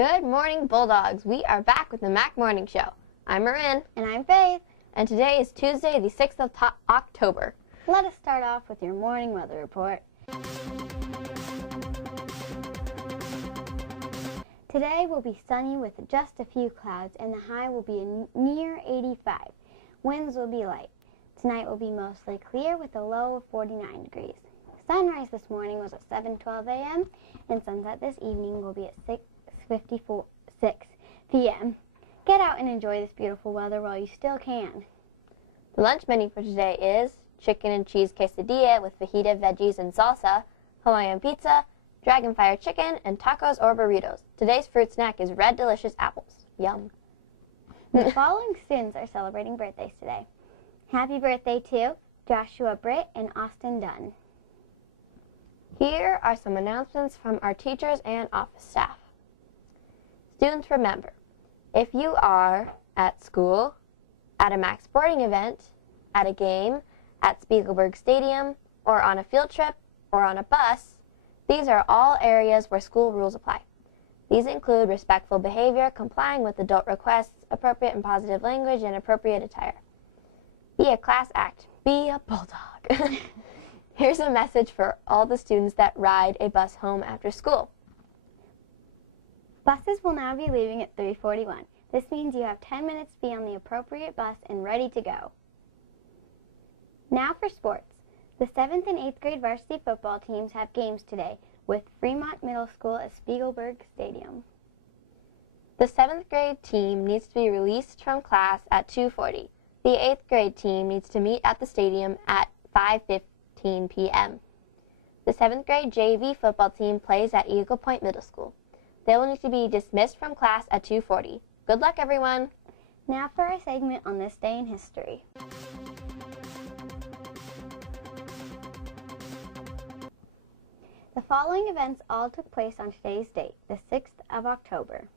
Good morning, Bulldogs. We are back with the Mac Morning Show. I'm Marin. And I'm Faith. And today is Tuesday, the 6th of October. Let us start off with your morning weather report. Today will be sunny with just a few clouds, and the high will be near 85. Winds will be light. Tonight will be mostly clear with a low of 49 degrees. Sunrise this morning was at 7:12 a.m. and sunset this evening will be at 6 p.m. Get out and enjoy this beautiful weather while you still can. The lunch menu for today is chicken and cheese quesadilla with fajita, veggies, and salsa, Hawaiian pizza, dragon fire chicken, and tacos or burritos. Today's fruit snack is red delicious apples. Yum. The following students are celebrating birthdays today. Happy birthday to Joshua Britt and Austin Dunn. Here are some announcements from our teachers and office staff. Students, remember, if you are at school, at a Mac sporting event, at a game, at Spiegelberg Stadium, or on a field trip, or on a bus, these are all areas where school rules apply. These include respectful behavior, complying with adult requests, appropriate and positive language, and appropriate attire. Be a class act. Be a bulldog. Here's a message for all the students that ride a bus home after school. Buses will now be leaving at 3:41. This means you have 10 minutes to be on the appropriate bus and ready to go. Now for sports. The 7th and 8th grade varsity football teams have games today with Fremont Middle School at Spiegelberg Stadium. The 7th grade team needs to be released from class at 2:40. The 8th grade team needs to meet at the stadium at 5:15 p.m. The 7th grade JV football team plays at Eagle Point Middle School. They will need to be dismissed from class at 2:40. Good luck, everyone. Now for our segment on this day in history. The following events all took place on today's date, the 6th of October.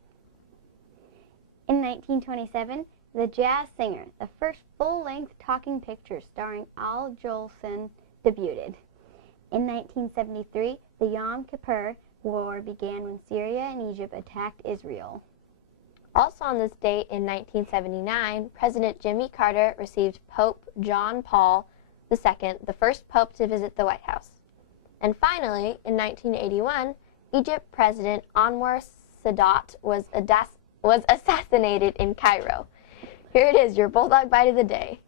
In 1927, The Jazz Singer, the first full-length talking picture starring Al Jolson, debuted. In 1973, the Yom Kippur War began when Syria and Egypt attacked Israel. Also on this date in 1979, President Jimmy Carter received Pope John Paul II, the first pope to visit the White House. And finally, in 1981, Egypt President Anwar Sadat was assassinated in Cairo. Here it is, your Bulldog Bite of the Day.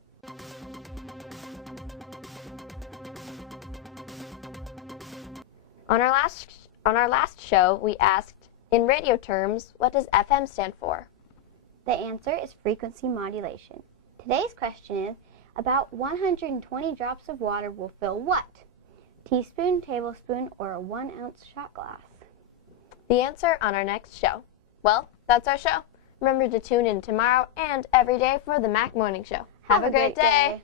On our last show, we asked, in radio terms, what does FM stand for? The answer is frequency modulation. Today's question is, about 120 drops of water will fill what? Teaspoon, tablespoon, or a 1-ounce shot glass? The answer on our next show. Well, that's our show. Remember to tune in tomorrow and every day for the Mac Morning Show. Have a great day.